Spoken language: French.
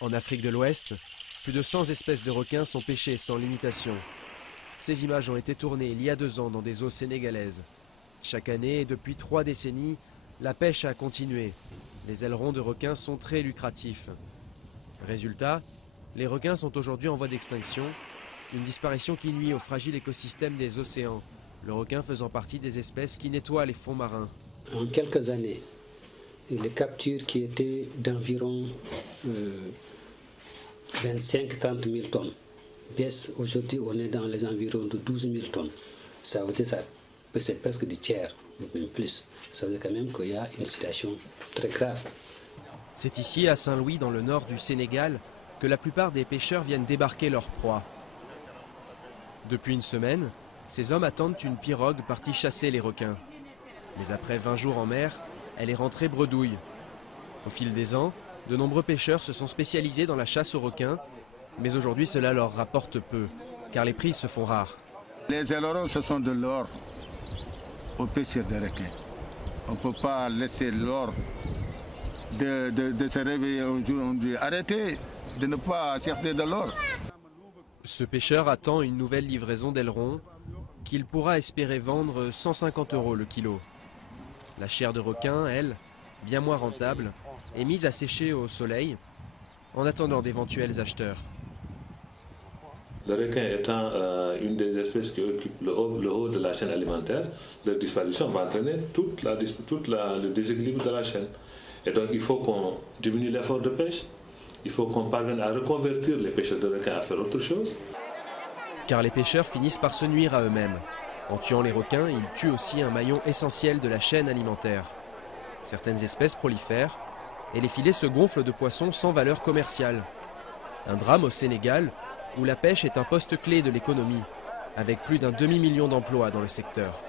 En Afrique de l'Ouest, plus de 100 espèces de requins sont pêchées sans limitation. Ces images ont été tournées il y a 2 ans dans des eaux sénégalaises. Chaque année, et depuis 3 décennies, la pêche a continué. Les ailerons de requins sont très lucratifs. Résultat, les requins sont aujourd'hui en voie d'extinction, une disparition qui nuit au fragile écosystème des océans, le requin faisant partie des espèces qui nettoient les fonds marins. En quelques années, les captures qui étaient d'environ 25-30 000 tonnes baissent. Aujourd'hui, on est dans les environs de 12 000 tonnes. Ça veut dire que c'est presque du tiers, même plus. Ça veut dire quand même qu'il y a une situation très grave. C'est ici, à Saint-Louis, dans le nord du Sénégal, que la plupart des pêcheurs viennent débarquer leur proie. Depuis une semaine, ces hommes attendent une pirogue partie chasser les requins. Mais après 20 jours en mer, elle est rentrée bredouille. Au fil des ans, de nombreux pêcheurs se sont spécialisés dans la chasse aux requins, mais aujourd'hui cela leur rapporte peu, car les prises se font rares. Les ailerons, ce sont de l'or aux pêcheurs de requins. On ne peut pas laisser l'or de se réveiller un jour, on dit arrêtez de ne pas chercher de l'or. Ce pêcheur attend une nouvelle livraison d'ailerons qu'il pourra espérer vendre 150 € le kilo. La chair de requin, elle, bien moins rentable, est mise à sécher au soleil en attendant d'éventuels acheteurs. Le requin étant une des espèces qui occupe le haut de la chaîne alimentaire, leur disparition va entraîner tout le déséquilibre de la chaîne. Et donc il faut qu'on diminue l'effort de pêche, il faut qu'on parvienne à reconvertir les pêcheurs de requins à faire autre chose. Car les pêcheurs finissent par se nuire à eux-mêmes. En tuant les requins, ils tuent aussi un maillon essentiel de la chaîne alimentaire. Certaines espèces prolifèrent et les filets se gonflent de poissons sans valeur commerciale. Un drame au Sénégal où la pêche est un poste clé de l'économie, avec plus d'1 demi-million d'emplois dans le secteur.